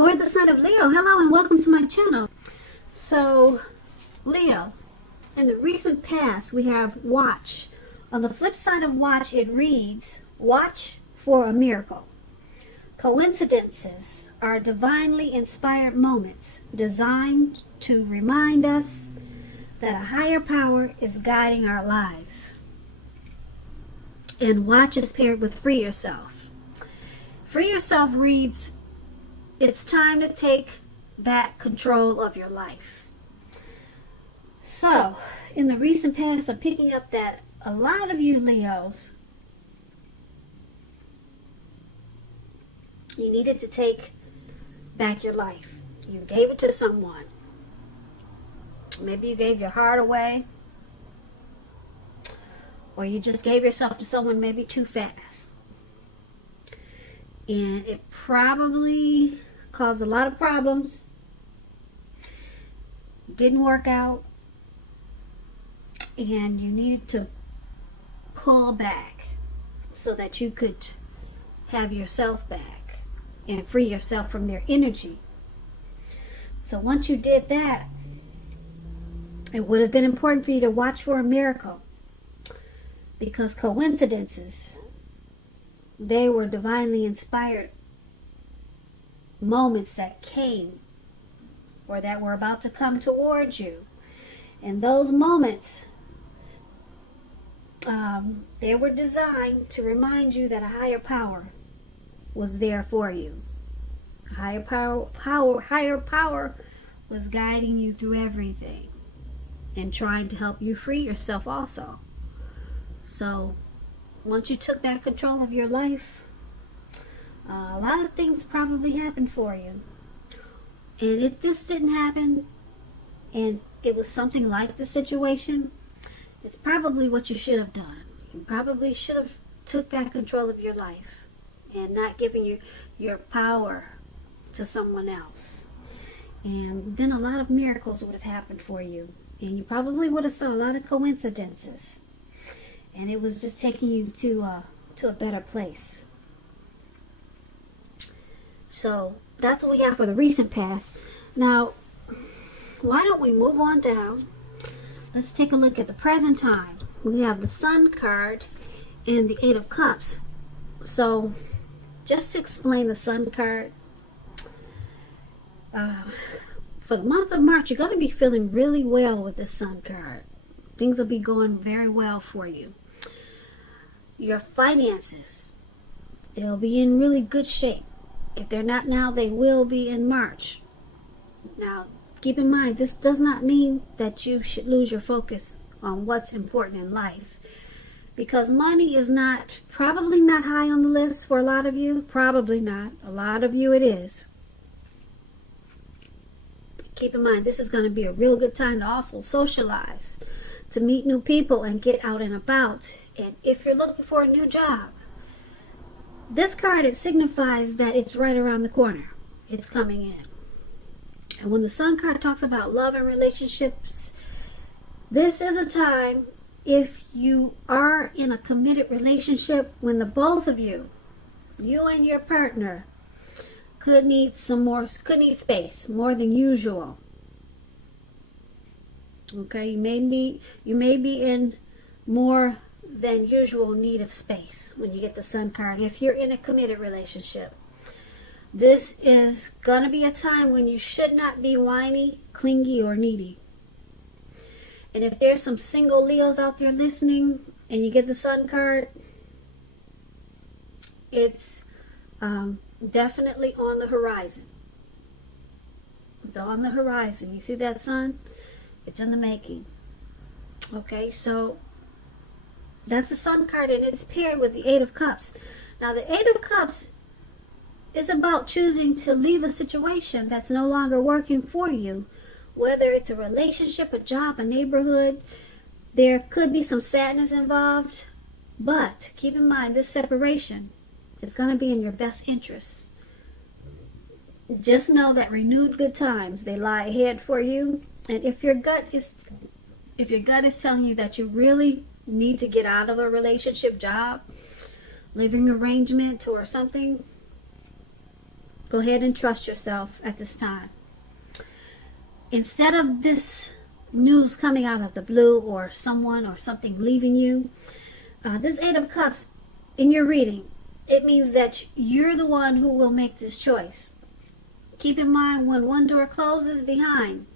For the sign of Leo, hello and welcome to my channel. So, Leo, in the recent past, we have watch. On the flip side of watch, it reads, watch for a miracle. Coincidences are divinely inspired moments designed to remind us that a higher power is guiding our lives. And watch is paired with free yourself. Free yourself reads, it's time to take back control of your life. So, in the recent past, I'm picking up that a lot of you Leos, you needed to take back your life. You gave it to someone. Maybe you gave your heart away, or you just gave yourself to someone maybe too fast. And it probably caused a lot of problems. Didn't work out. And you needed to pull back so that you could have yourself back and free yourself from their energy. So once you did that, it would have been important for you to watch for a miracle, because coincidences, they were divinely inspired moments that came or that were about to come towards you. And those moments, they were designed to remind you that a higher power was there for you. Higher power was guiding you through everything and trying to help you free yourself also. So once you took back control of your life, a lot of things probably happened for you. And if this didn't happen and it was something like the situation, it's probably what you should have done. You probably should have took back control of your life and not giving your power to someone else. And then a lot of miracles would have happened for you. And you probably would have saw a lot of coincidences. And it was just taking you to a better place. So that's what we have for the recent past. Now, why don't we move on down? Let's take a look at the present time. We have the Sun card and the Eight of Cups. So, just to explain the Sun card, for the month of March, you're going to be feeling really well with this Sun card. Things will be going very well for you. Your finances, they'll be in really good shape. If they're not now, they will be in March. Now, keep in mind, this does not mean that you should lose your focus on what's important in life. Because money is probably not high on the list for a lot of you. Probably not. A lot of you it is. Keep in mind, this is going to be a real good time to also socialize, to meet new people and get out and about. And if you're looking for a new job, this card, it signifies that it's right around the corner. It's coming in. And when the Sun card talks about love and relationships, this is a time, if you are in a committed relationship, when the both of you and your partner, could need space more than usual. Okay, you may be in more than usual need of space when you get the Sun card. If you're in a committed relationship, this is going to be a time when you should not be whiny, clingy, or needy. And if there's some single Leos out there listening and you get the Sun card, it's definitely on the horizon. It's on the horizon. You see that Sun? It's in the making. Okay, so that's the Sun card, and it's paired with the Eight of Cups. Now, the Eight of Cups is about choosing to leave a situation that's no longer working for you. Whether it's a relationship, a job, a neighborhood, there could be some sadness involved. But keep in mind, this separation, it's going to be in your best interest. Just know that renewed good times, they lie ahead for you. And if your gut is telling you that you really need to get out of a relationship, job, living arrangement, or something, Go ahead and trust yourself at this time. Instead of this news coming out of the blue or someone or something leaving you, this Eight of Cups in your reading, it means that you're the one who will make this choice. Keep in mind, when one door closes behind,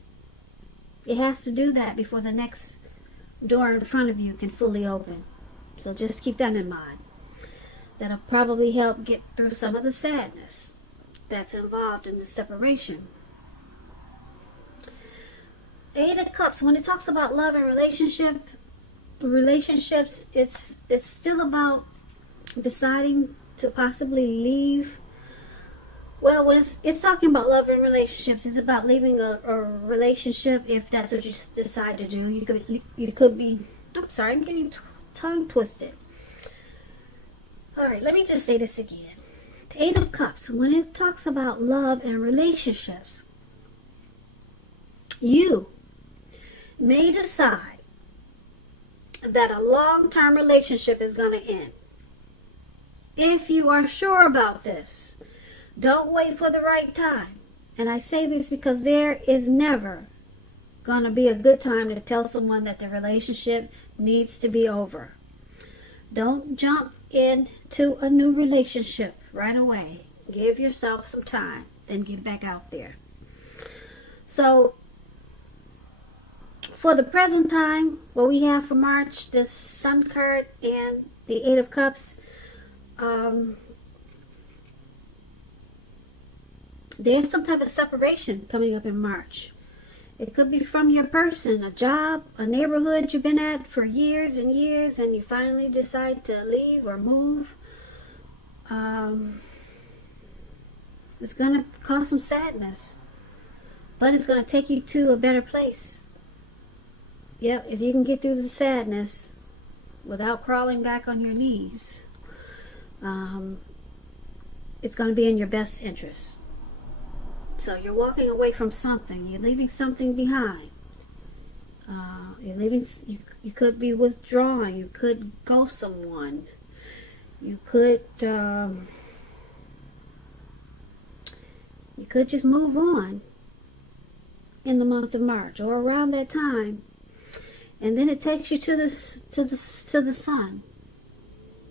it has to do that before the next door in front of you can fully open. So just keep that in mind. That'll probably help get through some of the sadness that's involved in the separation. Eight of Cups, when it talks about love and relationships, it's still about deciding to possibly leave. Well, when it's talking about love and relationships, it's about leaving a relationship if that's what you decide to do. You could be, I'm sorry, I'm getting tongue twisted. All right, let me just say this again. The Eight of Cups, when it talks about love and relationships, you may decide that a long-term relationship is going to end. If you are sure about this, don't wait for the right time. And I say this because there is never going to be a good time to tell someone that the relationship needs to be over. Don't jump into a new relationship right away. Give yourself some time, then get back out there. So, for the present time, what we have for March, this Sun card and the Eight of Cups, there's some type of separation coming up in March. It could be from your person, a job, a neighborhood you've been at for years and years, and you finally decide to leave or move. It's going to cause some sadness, but it's going to take you to a better place. Yep, if you can get through the sadness without crawling back on your knees, it's going to be in your best interest. So you're walking away from something. You're leaving something behind. You're leaving. You could be withdrawing. You could ghost someone. You could just move on in the month of March or around that time, and then it takes you to the sun,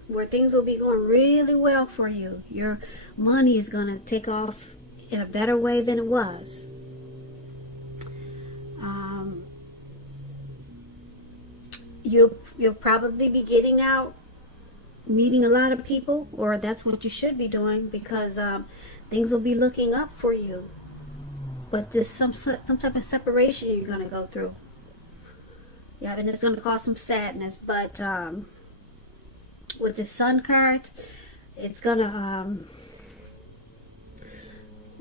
where things will be going really well for you. Your money is going to take off in a better way than it was. You'll probably be getting out, meeting a lot of people, or that's what you should be doing, because things will be looking up for you. But there's some type of separation you're going to go through. Yeah, and it's going to cause some sadness. But with the Sun card, it's going to...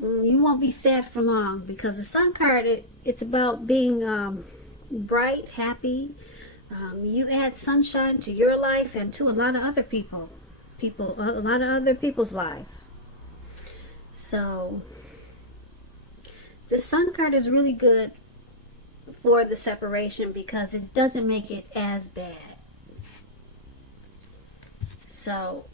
you won't be sad for long, because the Sun card, it's about being bright, happy. You add sunshine to your life and to a lot of other a lot of other people's lives. So the Sun card is really good for the separation because it doesn't make it as bad. So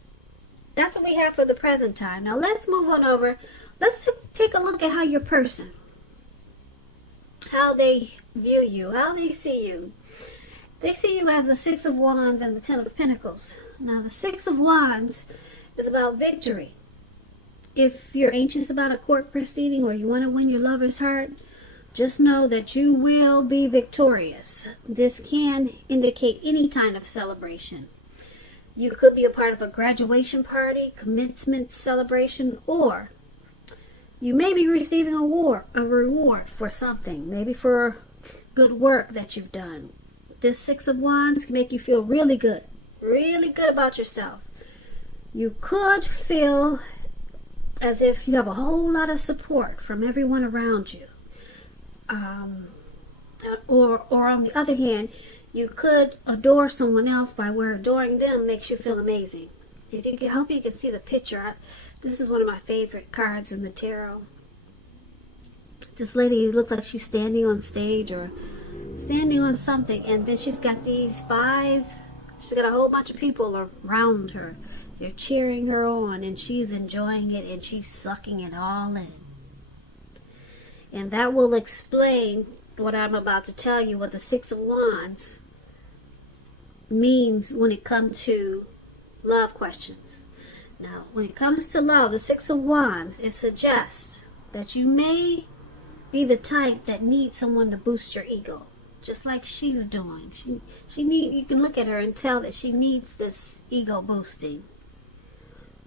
that's what we have for the present time. Now let's move on over. Let's take a look at how your person, how they view you, how they see you. They see you as the Six of Wands and the Ten of Pentacles. Now the Six of Wands is about victory. If you're anxious about a court proceeding or you want to win your lover's heart, just know that you will be victorious. This can indicate any kind of celebration. You could be a part of a graduation party, commencement celebration, or you may be receiving a reward for something, maybe for good work that you've done. This Six of Wands can make you feel really good about yourself. You could feel as if you have a whole lot of support from everyone around you. Or on the other hand, you could adore someone else by where adoring them makes you feel amazing. If you can, hope you can see the picture. This is one of my favorite cards in the tarot. This lady looked like she's standing on stage or standing on something, and then she's got a whole bunch of people around her. You're cheering her on, and she's enjoying it, and she's sucking it all in. And that will explain what I'm about to tell you, what the Six of Wands means when it comes to love questions. Now, when it comes to love, the Six of Wands, it suggests that you may be the type that needs someone to boost your ego, just like she's doing. You can look at her and tell that she needs this ego boosting.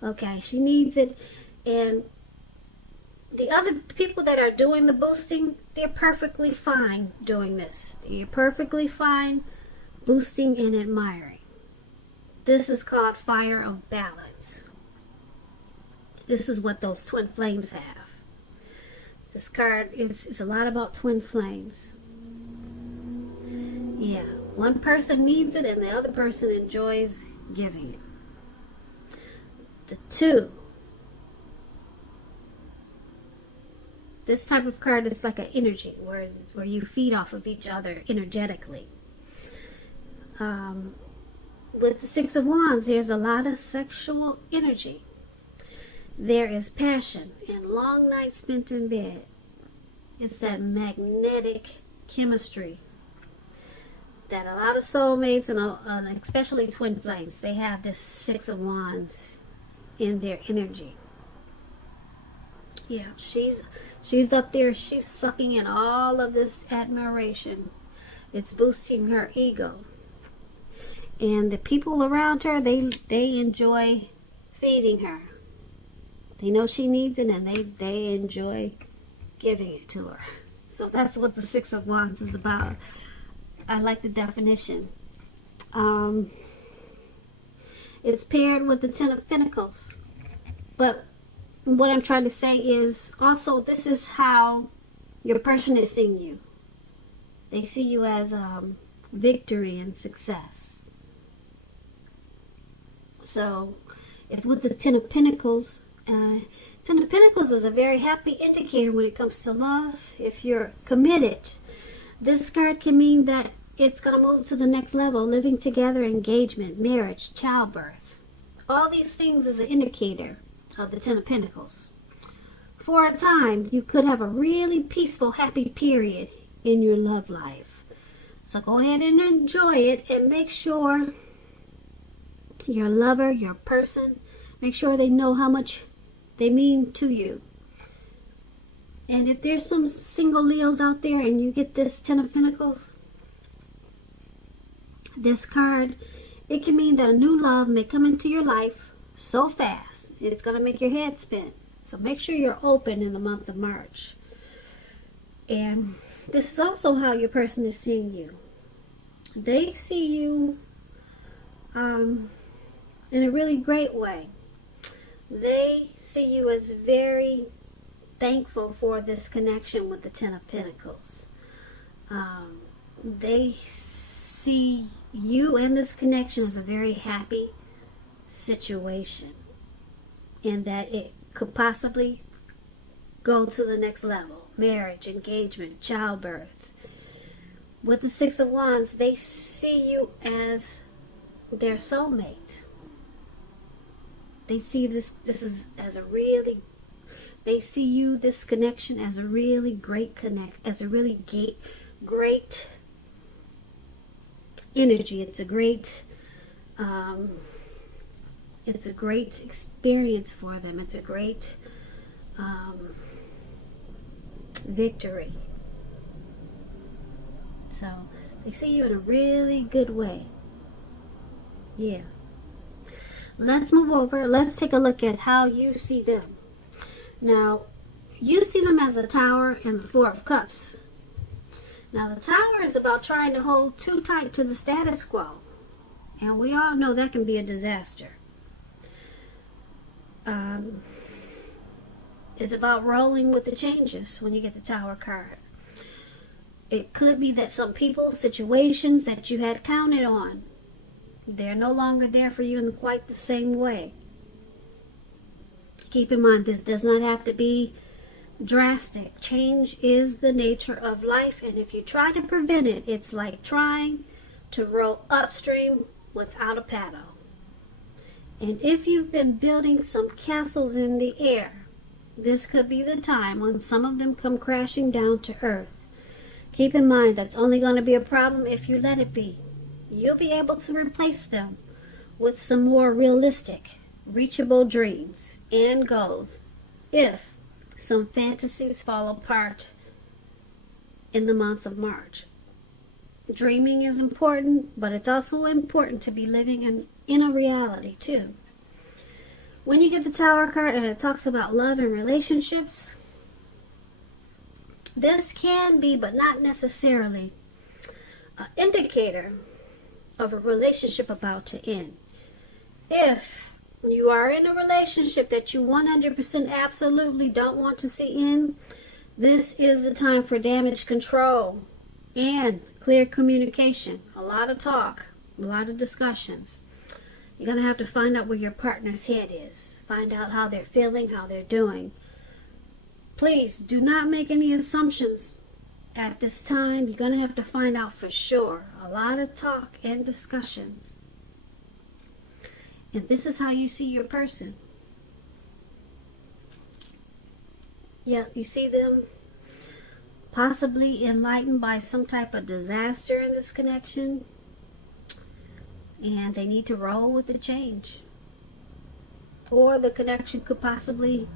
Okay, she needs it. And the other people that are doing the boosting, they're perfectly fine doing this. You're perfectly fine boosting and admiring. This is called fire of balance. This is what those twin flames have. This card is a lot about twin flames. Yeah, one person needs it and the other person enjoys giving it. The two. This type of card is like an energy where you feed off of each other energetically. With the Six of Wands, there's a lot of sexual energy. There is passion and long nights spent in bed. It's that magnetic chemistry that a lot of soulmates and especially twin flames, they have this Six of Wands in their energy. Yeah, she's up there. She's sucking in all of this admiration. It's boosting her ego. And the people around her, they enjoy feeding her. They know she needs it, and they enjoy giving it to her. So that's what the Six of Wands is about. I like the definition. It's paired with the Ten of Pentacles. But what I'm trying to say is also this is how your person is seeing you. They see you as victory and success. So it's with the Ten of Pentacles. Ten of Pentacles is a very happy indicator when it comes to love. If you're committed, this card can mean that it's going to move to the next level. Living together, engagement, marriage, childbirth. All these things is an indicator of the Ten of Pentacles. For a time, you could have a really peaceful, happy period in your love life. So go ahead and enjoy it and make sure your lover, your person, make sure they know how much they mean to you. And if there's some single Leos out there and you get this Ten of Pentacles, this card, it can mean that a new love may come into your life so fast, it's going to make your head spin. So make sure you're open in the month of March. And this is also how your person is seeing you. They see you in a really great way. They see you as very thankful for this connection with the Ten of Pentacles. They see you and this connection as a very happy situation, and that it could possibly go to the next level. Marriage, engagement, childbirth. With the Six of Wands, they see you as their soulmate. They see this is as a really, they see you, this connection, as a really great as a really great energy. It's a great experience for them. It's a great victory. So they see you in a really good way. Yeah. Let's move over. Let's take a look at how you see them. Now, you see them as a Tower and the Four of Cups. Now, the Tower is about trying to hold too tight to the status quo. And we all know that can be a disaster. It's about rolling with the changes when you get the Tower card. It could be that some people, situations that you had counted on, they're no longer there for you in quite the same way. Keep in mind, this does not have to be drastic. Change is the nature of life, and if you try to prevent it, it's like trying to row upstream without a paddle. And if you've been building some castles in the air, this could be the time when some of them come crashing down to earth. Keep in mind that's only going to be a problem if you let it be. You'll be able to replace them with some more realistic, reachable dreams and goals if some fantasies fall apart in the month of March. Dreaming is important, but it's also important to be living in a reality too. When you get the Tower card and it talks about love and relationships, this can be, but not necessarily, an indicator of a relationship about to end. If you are in a relationship that you 100% absolutely don't want to see end, this is the time for damage control and clear communication. A lot of talk, a lot of discussions. You're going to have to find out where your partner's head is. Find out how they're feeling, how they're doing. Please do not make any assumptions at this time. You're going to have to find out for sure. A lot of talk and discussions. And this is how you see your person. Yeah, you see them possibly enlightened by some type of disaster in this connection. And they need to roll with the change. Or the connection could possibly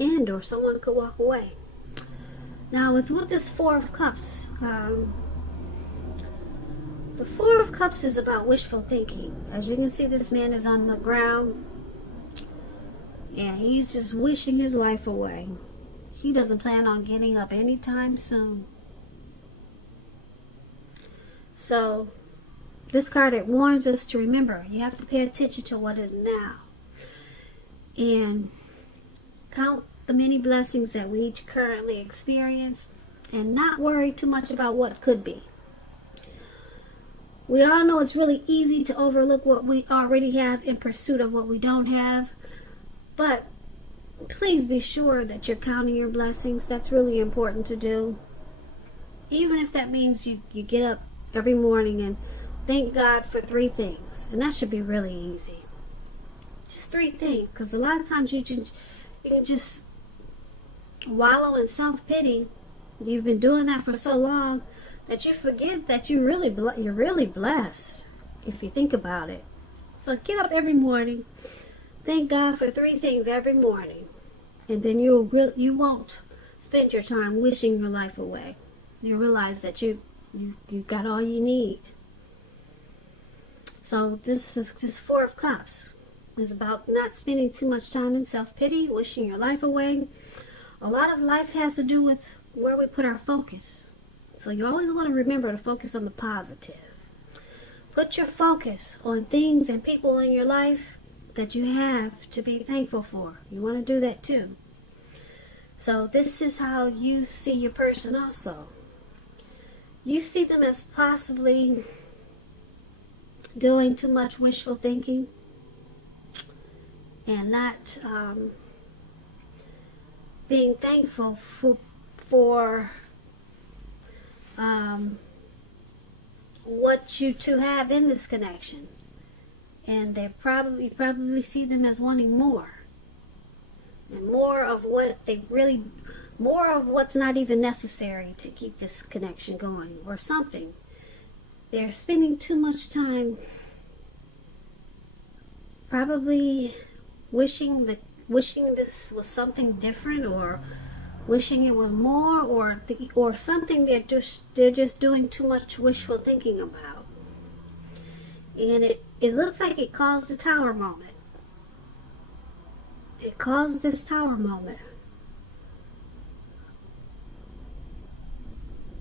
end, or someone could walk away. Now, it's with this Four of Cups. The Four of Cups is about wishful thinking. As you can see, this man is on the ground and he's just wishing his life away. He doesn't plan on getting up anytime soon. So, this card, it warns us to remember, you have to pay attention to what is now. And count the many blessings that we each currently experience and not worry too much about what could be. We all know it's really easy to overlook what we already have in pursuit of what we don't have. But please be sure that you're counting your blessings. That's really important to do. Even if that means you get up every morning and thank God for 3 things. And that should be really easy. Just 3 things. Because a lot of times you can just wallow in self-pity. You've been doing that for so long that you forget that you're really blessed, if you think about it. So get up every morning, thank God for 3 things every morning, and then you won't spend your time wishing your life away. You realize that you got all you need. So this Four of Cups is about not spending too much time in self-pity, wishing your life away. A lot of life has to do with where we put our focus. So you always want to remember to focus on the positive. Put your focus on things and people in your life that you have to be thankful for. You want to do that too. So this is how you see your person also. You see them as possibly doing too much wishful thinking and not being thankful for what you two have in this connection, and they probably see them as wanting more, and more of what's not even necessary to keep this connection going, or something. They're spending too much time probably wishing this was something different, or wishing it was more, or something they're just doing too much wishful thinking about. And it looks like it caused the Tower moment. It caused this Tower moment.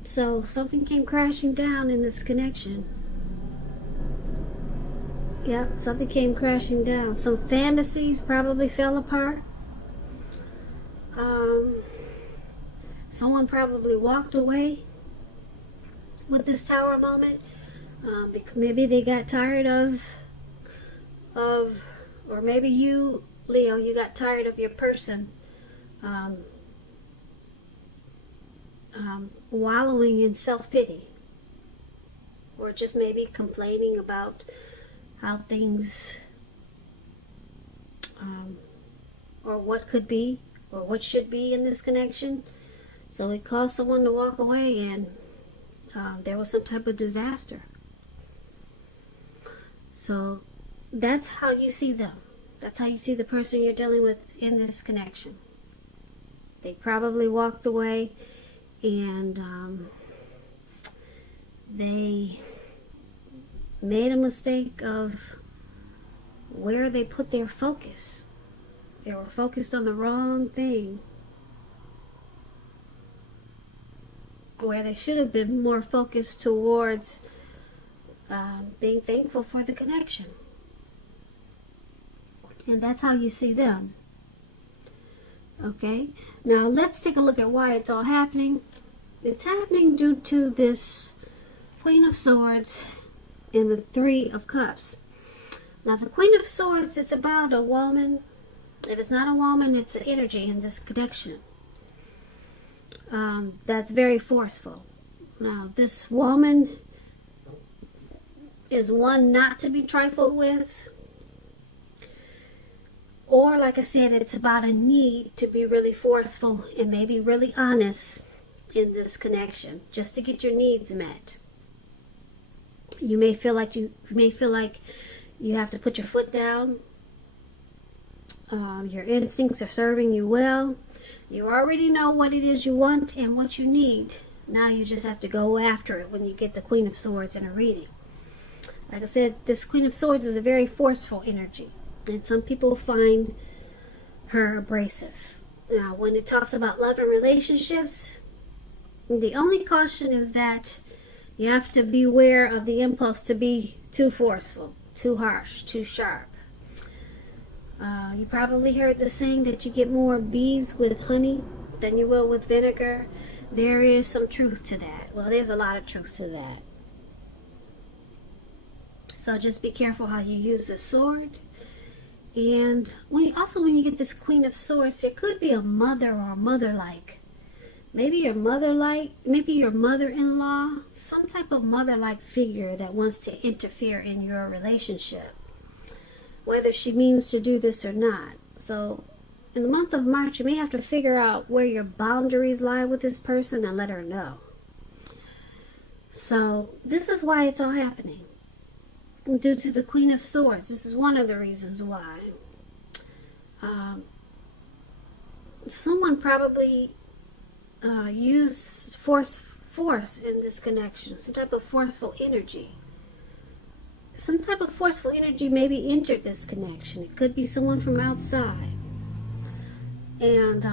So something came crashing down in this connection. Yep, something came crashing down. Some fantasies probably fell apart. Someone probably walked away with this Tower moment. Maybe they got tired of, or maybe you, Leo, you got tired of your person wallowing in self-pity, or just maybe complaining about how things or what could be, or what should be in this connection. So it caused someone to walk away, and there was some type of disaster. So that's how you see them. That's how you see the person you're dealing with in this connection. They probably walked away, and they made a mistake of where they put their focus. They were focused on the wrong thing, where they should have been more focused towards being thankful for the connection. And that's how you see them. Okay, now let's take a look at why it's all happening. It's happening due to this Queen of Swords and the Three of Cups. Now the Queen of Swords, it's about a woman. If it's not a woman, it's an energy in this connection. That's very forceful. Now this woman is one not to be trifled with. Or, like I said, it's about a need to be really forceful and maybe really honest in this connection, just to get your needs met. You may feel like you have to put your foot down. Your instincts are serving you well. You already know what it is you want and what you need. Now you just have to go after it when you get the Queen of Swords in a reading. Like I said, this Queen of Swords is a very forceful energy. And some people find her abrasive. Now, when it talks about love and relationships, the only caution is that you have to beware of the impulse to be too forceful, too harsh, too sharp. You probably heard the saying that you get more bees with honey than you will with vinegar. There is some truth to that. Well, there's a lot of truth to that. So just be careful how you use the sword. And when you get this Queen of Swords, there could be a mother or a mother-like. Maybe your mother-in-law, some type of mother-like figure that wants to interfere in your relationship, whether she means to do this or not. So in the month of March, you may have to figure out where your boundaries lie with this person and let her know. So this is why it's all happening. Due to the Queen of Swords. This is one of the reasons why. Someone probably used force in this connection. Some type of forceful energy. Some type of forceful energy maybe entered this connection. It could be someone from outside. And,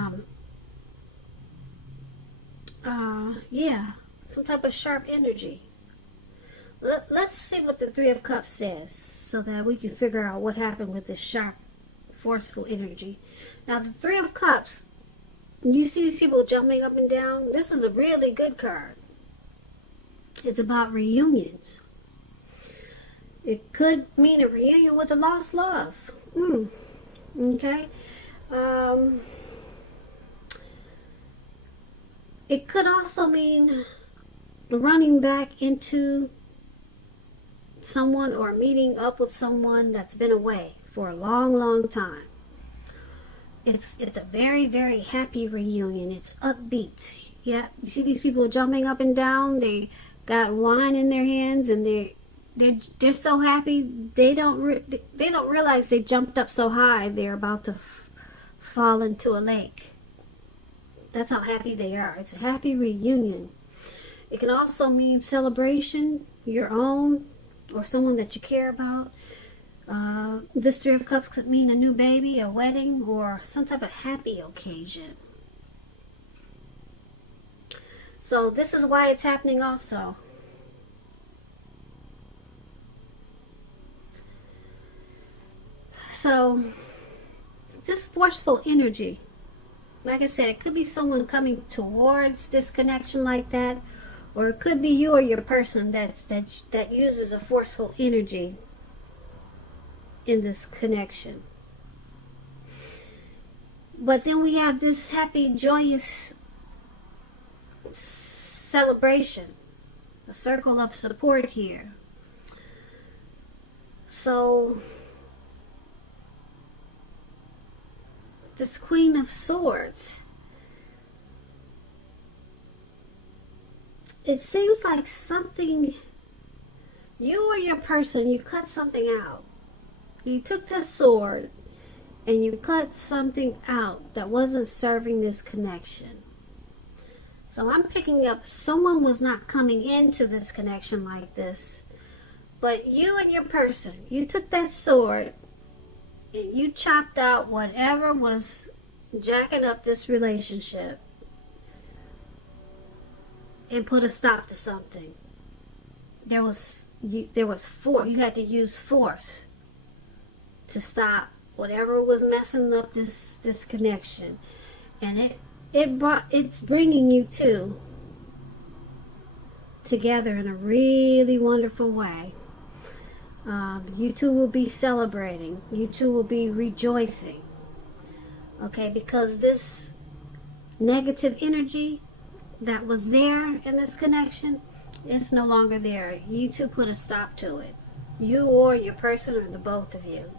yeah, some type of sharp energy. Let's see what the Three of Cups says so that we can figure out what happened with this sharp, forceful energy. Now, the Three of Cups, you see these people jumping up and down? This is a really good card. It's about reunions. It could mean a reunion with a lost love. Okay. It could also mean running back into someone or meeting up with someone that's been away for a long time. It's a very, very happy reunion. It's upbeat. Yeah, you see these people jumping up and down. They got wine in their hands, and they're so happy. They don't realize they jumped up so high they're about to fall into a lake. That's how happy they are. It's a happy reunion. It can also mean celebration, your own, or someone that you care about. This Three of Cups could mean a new baby, a wedding, or some type of happy occasion. So this is why it's happening also. So this forceful energy, like I said, it could be someone coming towards this connection like that, or it could be you or your person that uses a forceful energy in this connection. But then we have this happy, joyous celebration, a circle of support here. So this Queen of Swords. It seems like something, you or your person, you cut something out. You took this sword and you cut something out that wasn't serving this connection. So I'm picking up someone was not coming into this connection like this. But you and your person, you took that sword and you chopped out whatever was jacking up this relationship and put a stop to something. There was force. You had to use force to stop whatever was messing up this connection, and it's bringing you two together in a really wonderful way. You two will be celebrating. You two will be rejoicing. Okay, because this negative energy that was there in this connection, it's no longer there. You two put a stop to it. You or your person, or the both of you.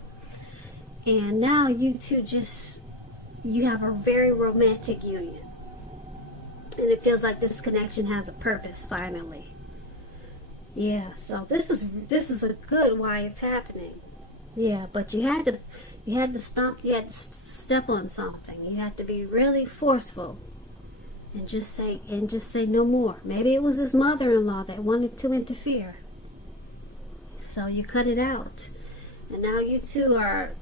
And now you two you have a very romantic union. And it feels like this connection has a purpose finally. Yeah, so this is a good why it's happening. Yeah, but you had to step on something. You had to be really forceful and just say no more. Maybe it was his mother-in-law that wanted to interfere. So you cut it out. And now you two are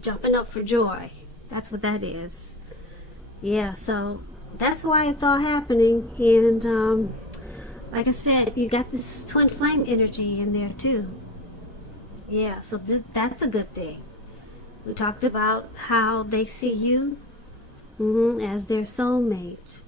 jumping up for joy. That's what that is. Yeah, so that's why it's all happening. And like I said, you got this twin flame energy in there too. Yeah, so that's a good thing. We talked about how they see you as their soulmate.